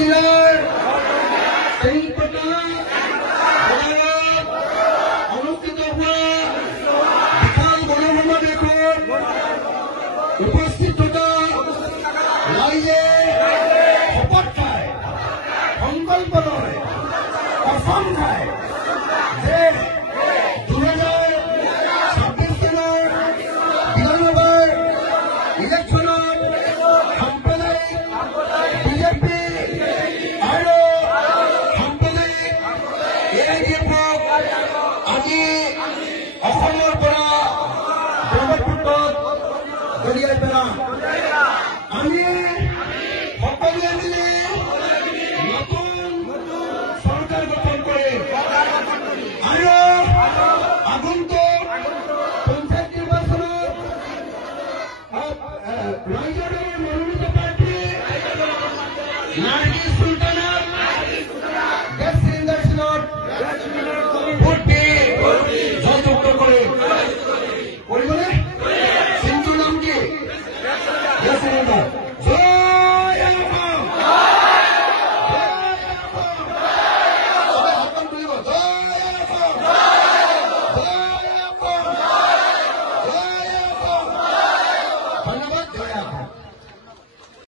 জিলাৰ কেইকটা অনুষ্ঠিত হোৱা বিশাল গণসমাৱেশত উপস্থিত থকা ৰাইজে শপত খায়, সংকল্প লয়, কসম খায় যে 2026 চনৰ বিধানসভাৰ ইলেকশ্যনত সাম্প্ৰদায়িক বিজেপি আৰু সাম্প্ৰদায়িক AIDF-ক আজি অসমৰ পৰা ব্ৰহ্মপুত্ৰত দলিয়াই পেলাম। আমি সকলোৱে মিলি নতুন চৰকাৰ গঠন কৰিম আৰু আগন্তুক পঞ্চায়ত নিৰ্বাচনত ৰাইজৰ মনোনীত প্ৰাৰ্থী নাৰ্গিছ সুলতান